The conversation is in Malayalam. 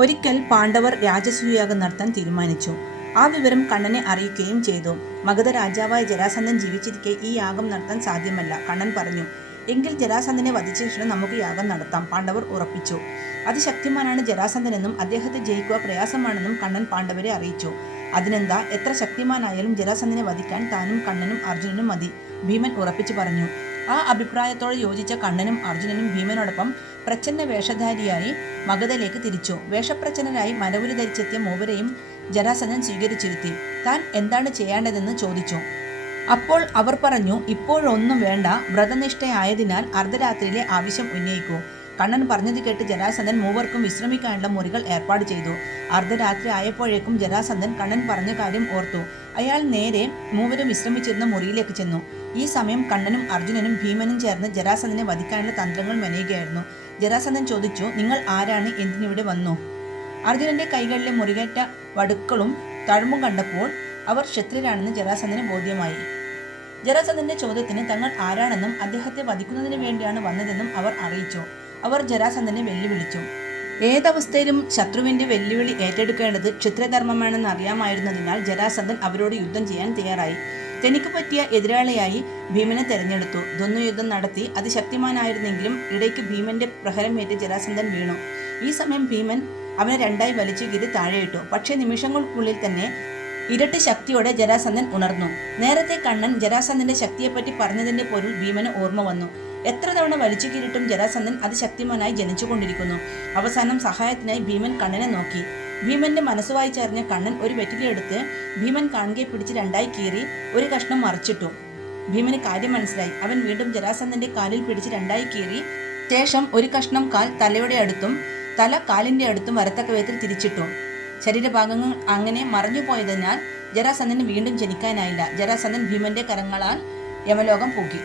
ഒരിക്കൽ പാണ്ഡവർ രാജസൂയയാഗം നടത്താൻ തീരുമാനിച്ചു. ആ വിവരം കണ്ണനെ അറിയിക്കുകയും ചെയ്തു. മഗധ രാജാവായ ജരാസന്ധൻ ജീവിച്ചിരിക്കെ ഈ യാഗം നടത്താൻ സാധ്യമല്ല. കണ്ണൻ പറഞ്ഞു. എങ്കിൽ ജരാസന്ധനെ വധിച്ച ശേഷം നമുക്ക് യാഗം നടത്താം. പാണ്ഡവർ ഉറപ്പിച്ചു. അതിശക്തിമാനാണ് ജരാസന്ധനെന്നും അദ്ദേഹത്തെ ജയിക്കുക പ്രയാസമാണെന്നും കണ്ണൻ പാണ്ഡവരെ അറിയിച്ചു. അതിനെന്താ, എത്ര ശക്തിമാനായാലും ജരാസന്ധനെ വധിക്കാൻ താനും കണ്ണനും അർജുനനും മതി, ഭീമൻ ഉറപ്പിച്ചു പറഞ്ഞു. ആ അഭിപ്രായത്തോട് യോജിച്ച കണ്ണനും അർജുനനും ഭീമനോടൊപ്പം പ്രച്ഛന്ന വേഷധാരിയായി മഗധയിലേക്ക് തിരിച്ചു. വേഷപ്രച്ഛന്നരായി മരവുരി ധരിച്ചെത്തിയ മൂവരെയും ജരാസന്ധൻ സ്വീകരിച്ചിരുത്തി. താൻ എന്താണ് ചെയ്യേണ്ടതെന്ന് ചോദിച്ചു. അപ്പോൾ അവർ പറഞ്ഞു, ഇപ്പോഴൊന്നും വേണ്ട, വ്രതനിഷ്ഠയായതിനാൽ അർദ്ധരാത്രിയിലെ ആവശ്യം ഉന്നയിക്കൂ. കണ്ണൻ പറഞ്ഞത് കേട്ട് ജരാസന്ധൻ മൂവർക്കും വിശ്രമിക്കാനുള്ള മുറികൾ ഏർപ്പാട് ചെയ്തു. അർദ്ധരാത്രി ആയപ്പോഴേക്കും ജരാസന്ധൻ കണ്ണൻ പറഞ്ഞ കാര്യം ഓർത്തു. അയാൾ നേരെ മൂവരും വിശ്രമിച്ചിരുന്ന മുറിയിലേക്ക് ചെന്നു. ഈ സമയം കണ്ണനും അർജുനനും ഭീമനും ചേർന്ന് ജരാസന്ധനെ വധിക്കാനുള്ള തന്ത്രങ്ങൾ മെനയുകയായിരുന്നു. ജരാസന്ധൻ ചോദിച്ചു, നിങ്ങൾ ആരാണ്, എന്തിനിവിടെ വന്നു? അർജുനന്റെ കൈകളിലെ മുറിവേറ്റ വടുക്കളും തഴമ്പും കണ്ടപ്പോൾ അവർ ക്ഷത്രിയരാണെന്ന് ജരാസന്ധന് ബോധ്യമായി. ജരാസന്ധന്റെ ചോദ്യത്തിന് തങ്ങൾ ആരാണെന്നും അദ്ദേഹത്തെ വധിക്കുന്നതിന് വേണ്ടിയാണ് വന്നതെന്നും അവർ അറിയിച്ചു. അവർ ജരാസന്ധനെ വെല്ലുവിളിച്ചു. ഏതവസ്ഥയിലും ശത്രുവിന്റെ വെല്ലുവിളി ഏറ്റെടുക്കേണ്ടത് ക്ഷത്രിയധർമ്മമാണെന്ന് അറിയാമായിരുന്നതിനാൽ ജരാസന്ധൻ അവരോട് യുദ്ധം ചെയ്യാൻ തയ്യാറായി. തനിക്ക് പറ്റിയ എതിരാളിയായി ഭീമനെ തെരഞ്ഞെടുത്തു. ദ്വന്ദ്വയുദ്ധം നടത്തി. അതിശക്തിമാനായിരുന്നെങ്കിലും ഇടയ്ക്ക് ഭീമന്റെ പ്രഹരമേറ്റ് ജരാസന്ധൻ വീണു. ഈ സമയം ഭീമൻ അവനെ രണ്ടായി വലിച്ചു കീറി താഴെയിട്ടു. പക്ഷേ നിമിഷങ്ങൾക്കുള്ളിൽ തന്നെ ഇരട്ടി ശക്തിയോടെ ജരാസന്ധൻ ഉണർന്നു. നേരത്തെ കണ്ണൻ ജരാസന്ധന്റെ ശക്തിയെപ്പറ്റി പറഞ്ഞതിന്റെ പൊരുൾ ഭീമന് ഓർമ്മ വന്നു. എത്ര തവണ വലിച്ചു കീറിട്ടും ജരാസന്ധൻ അതിശക്തിമാനായി ജനിച്ചുകൊണ്ടിരിക്കുന്നു. അവസാനം സഹായത്തിനായി ഭീമൻ കണ്ണനെ നോക്കി. ഭീമന്റെ മനസ്സ് വായിച്ചറിഞ്ഞ കണ്ണൻ ഒരു വെറ്റിലെടുത്ത് ഭീമൻ കാൺകെ പിടിച്ച് രണ്ടായി കീറി ഒരു കഷ്ണം മറിച്ചിട്ടു. ഭീമന് കാര്യം മനസ്സിലായി. അവൻ വീണ്ടും ജരാസന്ധന്റെ കാലിൽ പിടിച്ച് രണ്ടായി കീറി ശേഷം ഒരു കഷ്ണം കാൽ തലയുടെ അടുത്തും തല കാലിന്റെ അടുത്തും വരത്തക്ക വിധത്തിൽ തിരിച്ചിട്ടു. ശരീരഭാഗങ്ങൾ അങ്ങനെ മറഞ്ഞുപോയതിനാൽ ജരാസന്ധന് വീണ്ടും ജനിക്കാനായില്ല. ജരാസന്ധൻ ഭീമന്റെ കരങ്ങളാൽ യമലോകം പൂക്കി.